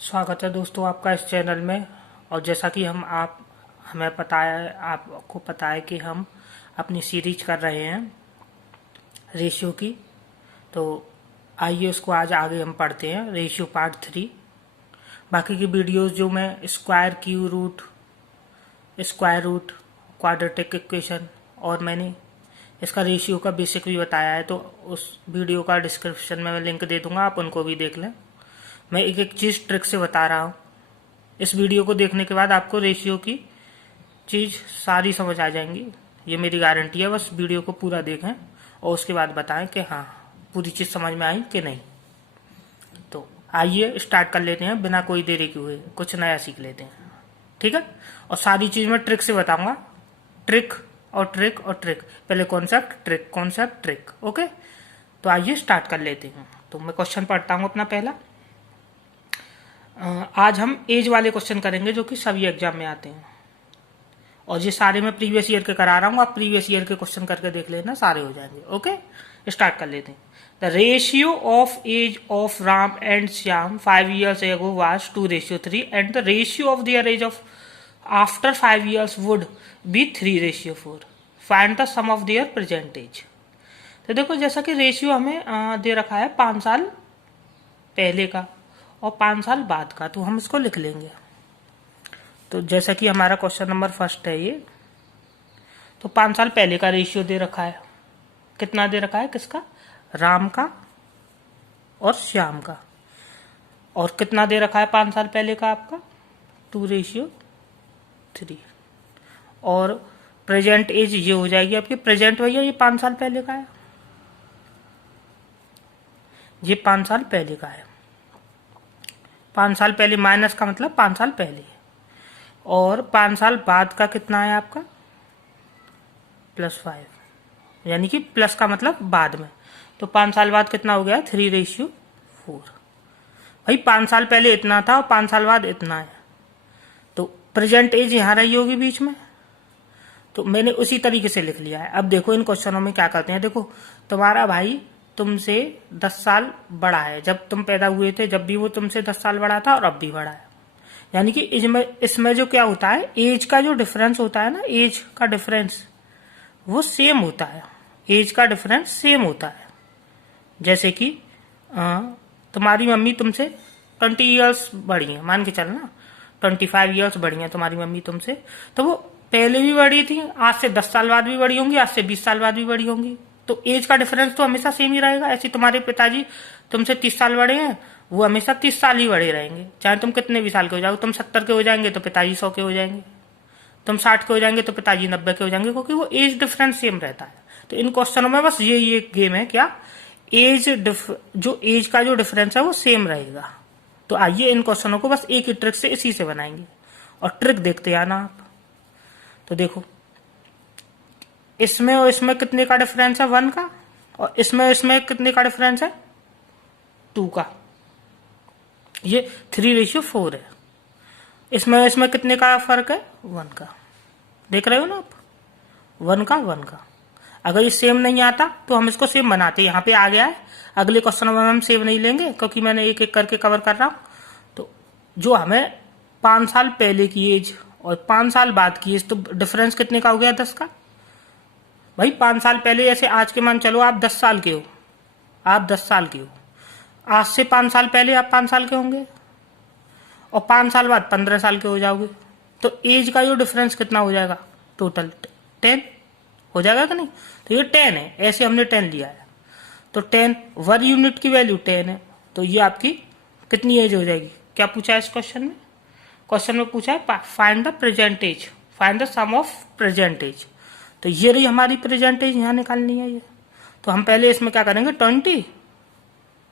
स्वागत है दोस्तों आपका इस चैनल में। और जैसा कि हमें पता है, आपको पता है कि हम अपनी सीरीज कर रहे हैं रेशियो की। तो आइए उसको आज आगे हम पढ़ते हैं, रेशियो पार्ट 3। बाकी की वीडियोस जो मैं square, cube root, square root, quadratic equation और मैंने इसका रेशियो का बेसिक भी बताया है, तो उस वीडियो का डिस्क्रिप्शन में मैं लिंक दे दूंगा, आप उनको भी देख लें। मैं एक एक चीज़ ट्रिक से बता रहा हूँ। इस वीडियो को देखने के बाद आपको रेशियो की चीज़ सारी समझ आ जाएंगी, ये मेरी गारंटी है। बस वीडियो को पूरा देखें और उसके बाद बताएं कि हाँ पूरी चीज़ समझ में आई कि नहीं। तो आइए स्टार्ट कर लेते हैं, बिना कोई देरी के हुए कुछ नया सीख लेते हैं, ठीक है। और सारी चीज़ मैं ट्रिक से बताऊंगा, ट्रिक और ट्रिक और ट्रिक। पहले concept, trick, concept, trick, okay. तो आइए स्टार्ट कर लेते हैं। तो मैं क्वेश्चन पढ़ता हूँ अपना पहला। आज हम एज वाले क्वेश्चन करेंगे जो कि सभी एग्जाम में आते हैं, और ये सारे मैं प्रीवियस ईयर के करा रहा हूँ। आप प्रीवियस ईयर के क्वेश्चन करके देख लेना, सारे हो जाएंगे, ओके। स्टार्ट कर लेते हैं। The ratio of age of Ram and Shyam 5 years ago was 2:3, and the ratio of their age of after 5 years would be 3:4. Find the sum of their present age. तो देखो, जैसा कि रेशियो हमें दे रखा है 5 साल पहले का और 5 साल बाद का, तो हम इसको लिख लेंगे। तो जैसा कि हमारा क्वेश्चन नंबर फर्स्ट है ये, तो 5 साल पहले का रेशियो दे रखा है। कितना दे रखा है? किसका? राम का और श्याम का। और कितना दे रखा है 5 साल पहले का आपका? 2:3। और प्रेजेंट एज ये हो जाएगी आपकी, प्रेजेंट भैया ये 5 साल पहले का है, ये 5 साल पहले का है। 5 साल पहले माइनस का मतलब 5 साल पहले। और 5 साल बाद का कितना है आपका? +5, यानी कि प्लस का मतलब बाद में। तो 5 साल बाद कितना हो गया? 3:4। भाई 5 साल पहले इतना था और 5 साल बाद इतना है, तो प्रेजेंट एज यहाँ रही होगी बीच में, तो मैंने उसी तरीके से लिख लिया है। अब देखो इन क्वेश्चनों में क्या करते हैं। देखो, तुम्हारा भाई तुमसे 10 साल बड़ा है, जब तुम पैदा हुए थे जब भी वो तुमसे 10 साल बड़ा था और अब भी बड़ा है। यानी कि इसमें जो क्या होता है, एज का जो डिफरेंस होता है ना, एज का डिफरेंस वो सेम होता है, एज का डिफरेंस सेम होता है। जैसे कि तुम्हारी मम्मी तुमसे 20 years बड़ी है, मान के चलना 25 years बड़ी है तुम्हारी मम्मी तुमसे, तो वो पहले भी बड़ी थी, आज से 10 साल बाद भी बड़ी होंगी, आज से 20 साल बाद भी बड़ी होंगी, तो एज का डिफरेंस तो हमेशा सेम ही रहेगा। ऐसे तुम्हारे पिताजी तुमसे 30 साल बड़े हैं, वो हमेशा 30 साल ही बड़े रहेंगे, चाहे तुम कितने भी साल के हो जाओ। तुम 70 के हो जाएंगे तो पिताजी 100 के हो जाएंगे, तुम 60 के हो जाएंगे तो पिताजी 90 के हो जाएंगे, क्योंकि वो एज डिफरेंस सेम रहता है। तो इन क्वेश्चनों में बस ये गेम है, क्या जो एज का जो डिफरेंस है वो सेम रहेगा। तो आइए इन क्वेश्चनों को बस एक ही ट्रिक से इसी से बनाएंगे, और ट्रिक देखते आना आप। तो देखो, इसमें और इसमें कितने का डिफरेंस है? 1 का। और इसमें कितने का डिफरेंस है? 2 का। ये 3:4 है। इसमें कितने का फर्क है? 1 का। देख रहे हो ना आप, 1 का 1 का। अगर ये सेम नहीं आता तो हम इसको सेम बनाते, यहाँ पे आ गया है। अगले क्वेश्चन में हम सेम नहीं लेंगे, क्योंकि मैंने एक एक करके कवर कर रहा हूं। तो जो हमें 5 साल पहले की एज और 5 साल बाद की एज, तो डिफरेंस कितने का हो गया? 10 का। भाई 5 साल पहले, ऐसे आज के मान चलो आप 10 साल के हो, आप 10 साल के हो, आज से 5 साल पहले आप 5 साल के होंगे, और 5 साल बाद 15 साल के हो जाओगे। तो एज का जो डिफरेंस कितना हो जाएगा? टोटल 10 हो जाएगा कि नहीं? तो ये 10 है, ऐसे हमने 10 लिया है, तो 10 1 यूनिट की वैल्यू 10 है। तो ये आपकी कितनी एज हो जाएगी? क्या पूछा है इस क्वेश्चन में? क्वेश्चन में पूछा है find the present age, find the sum of present age. तो ये रही हमारी प्रेजेंट एज, यहाँ निकालनी है ये। तो हम पहले इसमें क्या करेंगे? 20,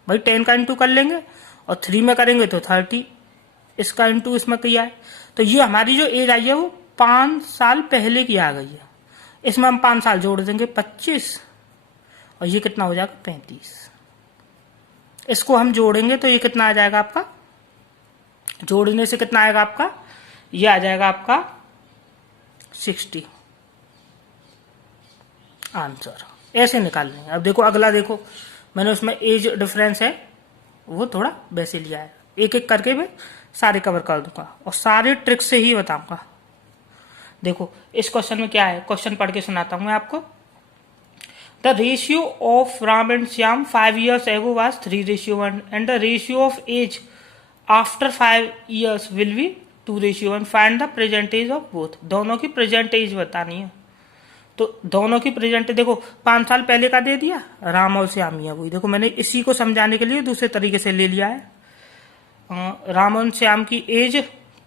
भाई 10 का इंटू कर लेंगे, और 3 में करेंगे तो 30, इसका इंटू इसमें किया है। तो ये हमारी जो एज आई है वो 5 साल पहले की आ गई है। इसमें हम 5 साल जोड़ देंगे, 25, और ये कितना हो जाएगा? 35। इसको हम जोड़ेंगे तो ये कितना आ जाएगा आपका? जोड़ने से कितना आएगा आपका? ये आ जाएगा आपका 60 आंसर। ऐसे निकाल लेंगे। अब देखो अगला, देखो मैंने उसमें एज डिफरेंस है वो थोड़ा वैसे लिया है, एक एक करके मैं सारे कवर कर दूंगा और सारे ट्रिक से ही बताऊंगा। देखो इस क्वेश्चन में क्या है, क्वेश्चन पढ़ के सुनाता हूं मैं आपको। The ratio of Ram and Shyam 5 years ago was 3:1 and the ratio of age after 5 years will be 2:1. Find the present age of both. दोनों की प्रेजेंट एज बतानी है। तो दोनों की प्रेजेंट, देखो 5 साल पहले का दे दिया राम और श्याम ही है वही। देखो मैंने इसी को समझाने के लिए दूसरे तरीके से ले लिया है। राम और श्याम की एज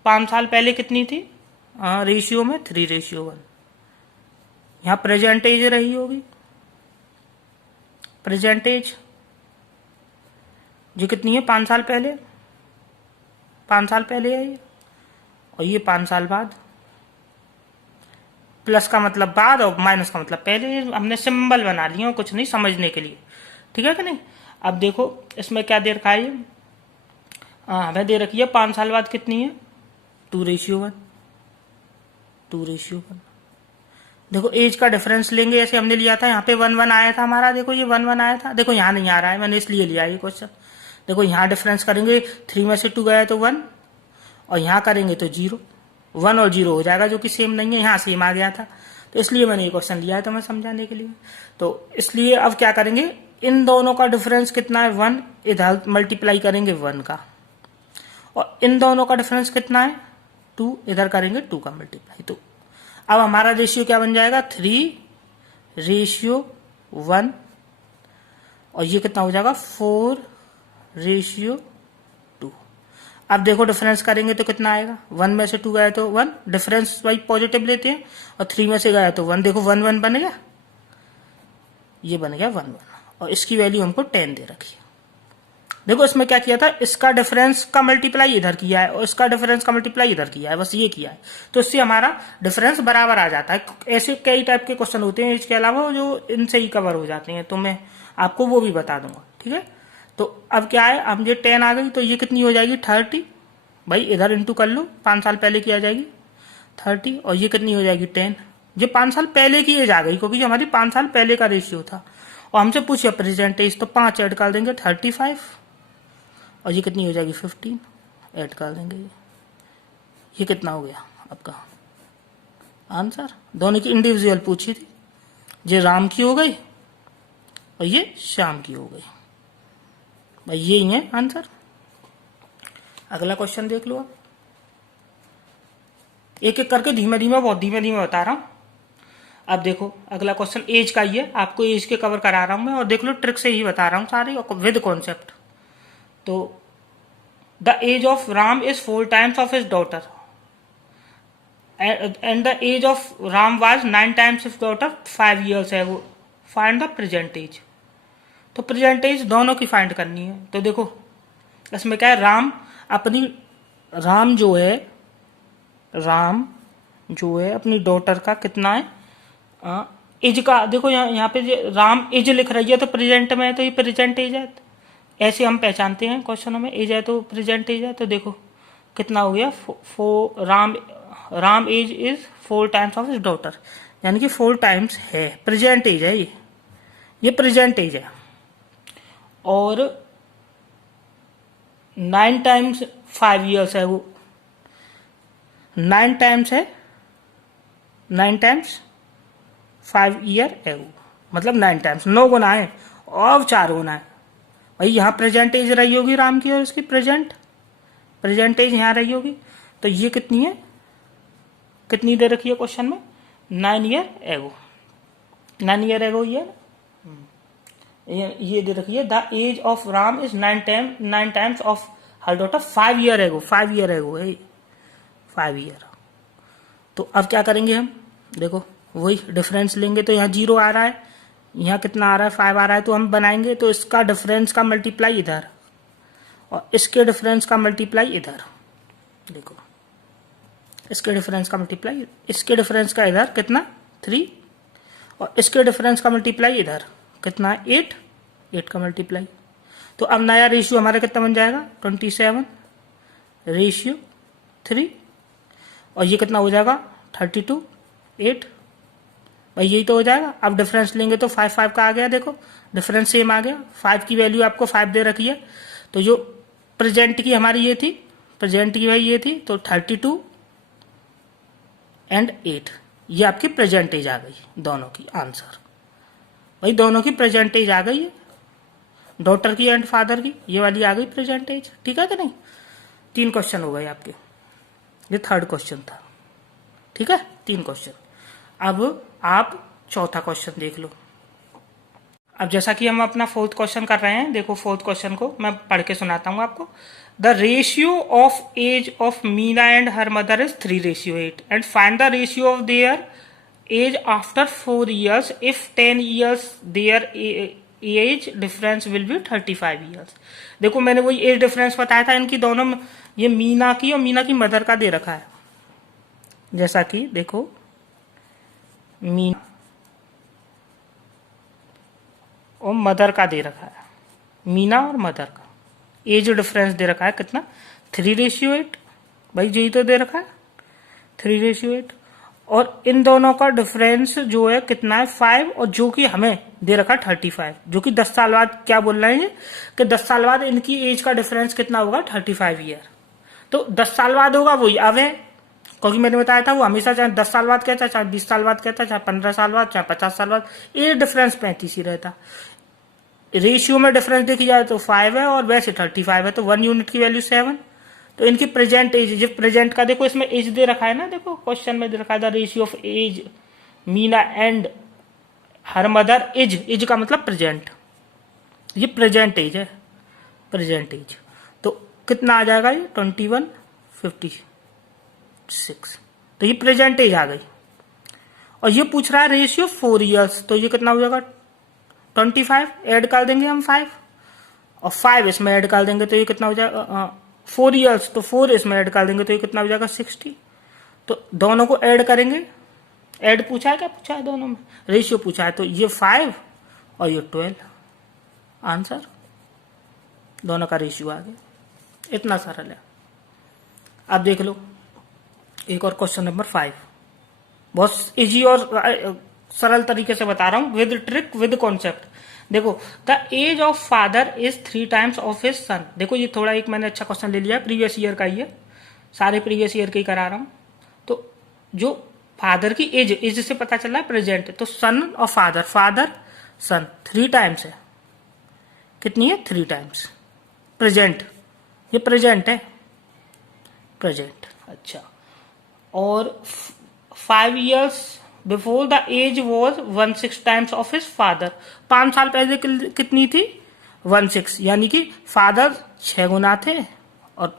5 साल पहले कितनी थी, रेशियो में 3:1। यहाँ प्रेजेंट एज रही होगी, प्रेजेंट एज जो कितनी है 5 साल पहले, 5 साल पहले है ये, और ये 5 साल बाद। प्लस का मतलब बाद और माइनस का मतलब पहले। हमने सिंबल बना लिया, कुछ नहीं, समझने के लिए, ठीक है कि नहीं। अब देखो इसमें क्या दे रखा है, हमें दे रखी है 5 साल बाद कितनी है 2:1, 2:1। देखो एज का डिफरेंस लेंगे, ऐसे हमने लिया था, यहाँ पे 1:1 आया था हमारा, देखो ये 1:1 आया था। देखो यहाँ नहीं आ रहा है, मैंने इसलिए लिया ये क्वेश्चन। देखो यहाँ डिफरेंस करेंगे, 3 में से 2 गया तो 1, और यहाँ करेंगे तो 0, 1 और 0 हो जाएगा, जो कि सेम नहीं है, यहाँ सेम आ गया था, तो इसलिए मैंने ये क्वेश्चन लिया है तुम्हें समझाने के लिए। तो इसलिए अब क्या करेंगे, इन दोनों का डिफरेंस कितना है 1, इधर मल्टीप्लाई करेंगे 1 का, और इन दोनों का डिफरेंस कितना है 2, इधर करेंगे 2 का मल्टीप्लाई। तो अब हमारा रेशियो क्या बन जाएगा 3:1, और ये कितना हो जाएगा 4:2। अब देखो डिफरेंस करेंगे तो कितना आएगा, 1 में से 2 गया तो 1, डिफरेंस वाइज पॉजिटिव लेते हैं, और 3 में से गया तो 1। देखो 1 1 बन गया, ये बन गया 1 1, और इसकी वैल्यू हमको 10 दे रखी है। देखो इसमें क्या किया था, इसका डिफरेंस का मल्टीप्लाई इधर किया है और इसका डिफरेंस का मल्टीप्लाई इधर किया है, बस ये किया है, तो इससे हमारा डिफरेंस बराबर आ जाता है। ऐसे कई टाइप के क्वेश्चन होते हैं इसके अलावा जो इनसे ही कवर हो जाते हैं, तो मैं आपको वो भी बता दूंगा, ठीक है। तो अब क्या है, अब ये 10 आ गई, तो ये कितनी हो जाएगी 30, भाई इधर इंटू कर लो, 5 साल पहले की आ जाएगी 30, और ये कितनी हो जाएगी 10। ये 5 साल पहले की एज आ गई, क्योंकि हमारी 5 साल पहले का रेशियो था, और हमसे पूछिए प्रेजेंट एज, तो 5 ऐड कर देंगे 35, और ये कितनी हो जाएगी 15 ऐड कर देंगे। ये कितना हो गया आपका आंसर। दोनों की इंडिविजुअल पूछी थी, ये राम की हो गई और ये श्याम की हो गई, भाई यही है आंसर। अगला क्वेश्चन देख लो आप, एक एक करके धीमे धीमे, बहुत धीमे धीमे बता रहा हूं। अब देखो अगला क्वेश्चन एज का ही है, आपको एज के कवर करा रहा हूं मैं, और देख लो ट्रिक से ही बता रहा हूं सारे विद कॉन्सेप्ट। तो the age of Ram is 4 times of his daughter and the age of Ram was 9 times his daughter 5 years ago. Find the present age. तो प्रेजेंट एज दोनों की फाइंड करनी है। तो देखो इसमें क्या है, राम जो है अपनी डॉटर का कितना है एज का। देखो यहाँ पे राम एज लिख रही है, तो प्रेजेंट में है, तो ये प्रेजेंट एज है। ऐसे हम पहचानते हैं क्वेश्चनों में, एज है तो प्रेजेंट एज है। तो देखो कितना हो गया, Ram age is 4 times of his daughter, यानी कि 4 times है, प्रेजेंट एज है ये प्रेजेंट एज है। और 9 times 5 years है, वो 9 times है, 9 times 5 year है वो, मतलब 9 times 9 गुना है और 4 गुना है। भाई यहाँ प्रेजेंट एज रही होगी राम की, और इसकी प्रेजेंट एज यहाँ रही होगी। तो ये कितनी है, कितनी दे रखी है क्वेश्चन में 9 year एगो, 9 year एगो ये दे रखी है। The age of Ram is 9 times of her daughter 5 year एगो, 5 year एगो है 5 year। तो अब क्या करेंगे हम, देखो वही डिफरेंस लेंगे, तो यहाँ 0 आ रहा है, यहाँ कितना आ रहा है 5 आ रहा है, तो हम बनाएंगे तो इसका डिफरेंस का मल्टीप्लाई इधर और इसके डिफरेंस का मल्टीप्लाई इधर। देखो इसके डिफरेंस का मल्टीप्लाई, इसके डिफरेंस का इधर कितना 3, और इसके डिफरेंस का मल्टीप्लाई इधर कितना 8 का मल्टीप्लाई। तो अब नया रेशियो हमारा कितना बन जाएगा 27:3, और ये कितना हो जाएगा 32 8, भाई यही तो हो जाएगा। अब डिफरेंस लेंगे तो 5 5 का आ गया, देखो डिफरेंस सेम आ गया, 5 की वैल्यू आपको 5 दे रखी है, तो जो प्रेजेंट की हमारी ये थी, प्रेजेंट की भाई ये थी, तो 32 एंड 8, ये आपकी प्रेजेंट एज आ गई दोनों की आंसर। भाई दोनों की प्रेजेंट एज आ गई है, डॉटर की एंड फादर की, ये वाली आ गई प्रेजेंट एज, ठीक है कि नहीं। 3 क्वेश्चन हो गए आपके, ये थर्ड क्वेश्चन था, ठीक है, 3 क्वेश्चन। अब आप चौथा क्वेश्चन देख लो। अब जैसा कि हम अपना 4th क्वेश्चन कर रहे हैं, देखो 4th क्वेश्चन को मैं पढ़ के सुनाता हूं आपको। The ratio of age of Meena and her mother is 3:8 and find the ratio of their age after 4 years if 10 years their age difference will be 35 years। देखो मैंने वही एज डिफरेंस बताया था इनकी दोनों में, ये मीना की और मीना की मदर का दे रखा है। जैसा कि देखो मीना और मदर का दे रखा है, मीना और मदर का एज डिफरेंस दे रखा है कितना, 3:8। भाई यही तो दे रखा है 3:8, और इन दोनों का डिफरेंस जो है कितना है 5, और जो कि हमें दे रखा है 35, जो कि 10 साल बाद क्या बोल रहे हैं कि 10 साल बाद इनकी एज का डिफरेंस कितना होगा 35 ईयर। तो 10 साल बाद होगा वही अब है, क्योंकि मैंने बताया था वो हमेशा चाहे 10 साल बाद कहता है, चाहे 20 साल बाद कहता है, चाहे 15 साल बाद, चाहे 50 साल बाद, एज डिफरेंस 35 ही रहता। रेशियो में डिफरेंस देखी जाए तो 5 है और वैसे 35 है, तो 1 यूनिट की वैल्यू 7। तो इनकी प्रेजेंट एज, जब प्रेजेंट का देखो इसमें एज दे रखा है ना, देखो क्वेश्चन में दे रखा है the ratio of age Meena and her mother is का मतलब प्रेजेंट, ये प्रेजेंट एज है, प्रेजेंट एज। तो कितना आ जाएगा ये 21:56, तो ये प्रेजेंट एज आ गई। और ये पूछ रहा है रेशियो 4 years, तो ये कितना हो जाएगा 25, ऐड कर देंगे हम 5 और 5 इसमें ऐड कर देंगे तो ये कितना हो जाएगा 4 years, तो 4 इसमें ऐड कर देंगे तो ये कितना हो जाएगा 60। तो दोनों को ऐड करेंगे, ऐड पूछा है क्या, पूछा है दोनों में, रेशियो पूछा है, तो ये 5 और ये 12, आंसर दोनों का रेशियो आ गया। इतना सरल है। अब देख लो एक और क्वेश्चन नंबर 5, बहुत इजी और सरल तरीके से बता रहा हूं, विद ट्रिक विद कॉन्सेप्ट। देखो the age of father is 3 times of his son. देखो ये थोड़ा एक मैंने अच्छा क्वेश्चन ले लिया, प्रीवियस ईयर का ही है, सारे प्रीवियस ईयर के ही करा रहा हूं। तो जो फादर की एज से पता चल रहा है प्रेजेंट, तो सन और फादर, फादर सन 3 times है, कितनी है 3 times प्रेजेंट, ये प्रेजेंट है, प्रेजेंट। अच्छा, और 5 years before the age was 1/6 times of his father. 5 साल पहले कितनी थी 1/6, यानी कि फादर 6 गुना थे और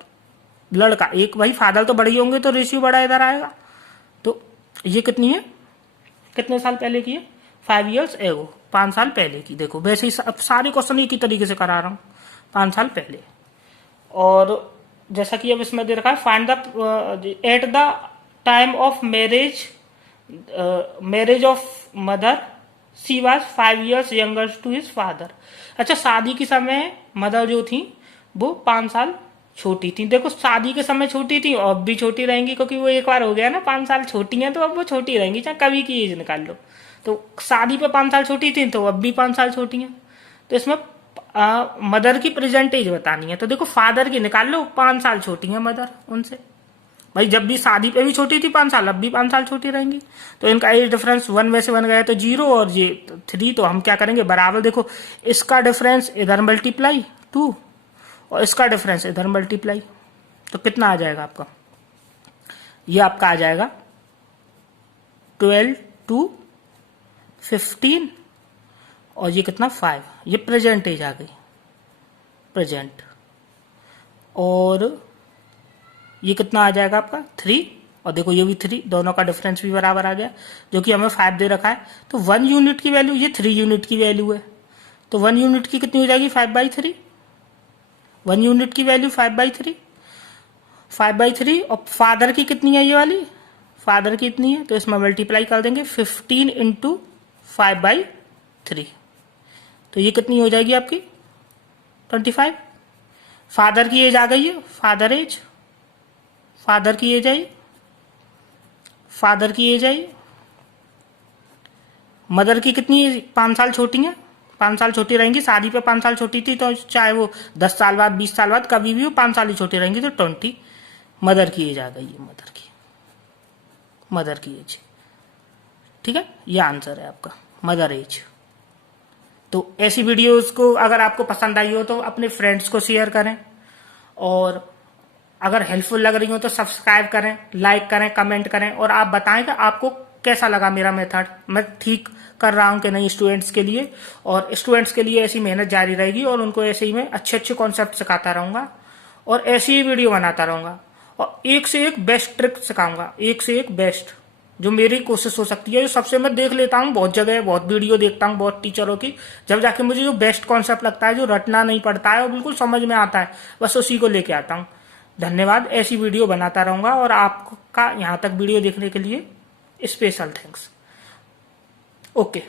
लड़का 1। भाई फादर तो बड़े होंगे तो रेशियो बड़ा इधर आएगा। तो ये कितनी है, कितने साल पहले की है 5 years एगो, 5 साल पहले की। देखो वैसे ही अब सारे क्वेश्चन एक ही तरीके से करा रहा हूं, 5 साल पहले। और जैसा कि अब इसमें दे रखा है find the at the time of marriage of mother she was 5 years younger to his father. अच्छा, शादी के समय मदर जो थी वो 5 साल छोटी थी। देखो शादी के समय छोटी थी और अब भी छोटी रहेंगी, क्योंकि वो एक बार हो गया ना 5 साल छोटी हैं, तो अब वो छोटी रहेंगी चाहे कभी की एज निकाल लो। तो शादी पे 5 साल छोटी थी तो अब भी 5 साल छोटी हैं। तो इसमें मदर की प्रेजेंट एज बतानी है, तो देखो फादर की निकाल लो, 5 साल छोटी है मदर उनसे। भाई जब भी शादी पे भी छोटी थी 5 साल, अब भी 5 साल छोटी रहेंगी। तो इनका एज डिफरेंस 1 वैसे बन गया तो 0 और ये 3, तो हम क्या करेंगे बराबर। देखो इसका डिफरेंस इधर मल्टीप्लाई 2 और इसका डिफरेंस इधर मल्टीप्लाई, तो कितना आ जाएगा आपका, ये आपका आ जाएगा 12 to 15 और ये कितना 5, ये प्रेजेंट एज आ गई, प्रेजेंट। और ये कितना आ जाएगा आपका 3, और देखो ये भी 3, दोनों का डिफरेंस भी बराबर आ गया, जो कि हमें 5 दे रखा है। तो 1 यूनिट की वैल्यू, ये 3 यूनिट की वैल्यू है, तो 1 यूनिट की कितनी हो जाएगी 5/3, 1 यूनिट की वैल्यू 5/3, 5/3। और फादर की कितनी है, ये वाली फादर की इतनी है, तो इसमें मल्टीप्लाई कर देंगे 15 × 5/3, तो ये कितनी हो जाएगी आपकी 25। फादर की एज आ गई है, फादर एज, फादर की एज आई, फादर की एज आई। मदर की कितनी 5 साल छोटी है, 5 साल छोटी रहेंगी, शादी पे 5 साल छोटी थी तो चाहे वो 10 साल बाद 20 साल बाद कभी भी वो 5 साल ही छोटी रहेंगी तो 20 मदर की एज आ गई है, मदर की एज। ठीक है, ये आंसर है आपका, मदर एज। तो ऐसी वीडियोस को अगर आपको पसंद आई हो तो अपने फ्रेंड्स को शेयर करें, और अगर हेल्पफुल लग रही हो तो सब्सक्राइब करें, लाइक करें, कमेंट करें, और आप बताएं कि आपको कैसा लगा मेरा मेथड, मैं ठीक कर रहा हूं कि नहीं स्टूडेंट्स के लिए। और स्टूडेंट्स के लिए ऐसी मेहनत जारी रहेगी और उनको ऐसे ही मैं अच्छे अच्छे कॉन्सेप्ट सिखाता रहूंगा और ऐसी ही वीडियो बनाता रहूंगा और एक से एक बेस्ट ट्रिक सिखाऊंगा, एक से एक बेस्ट जो मेरी कोशिश हो सकती है, जो सबसे मैं देख लेता हूँ बहुत जगह, बहुत वीडियो देखता हूँ बहुत टीचरों की, जब जाके मुझे जो बेस्ट कॉन्सेप्ट लगता है, जो रटना नहीं पड़ता है और बिल्कुल समझ में आता है, बस उसी को लेके आता हूँ। धन्यवाद, ऐसी वीडियो बनाता रहूंगा और आपका यहाँ तक वीडियो देखने के लिए स्पेशल थैंक्स। ओके।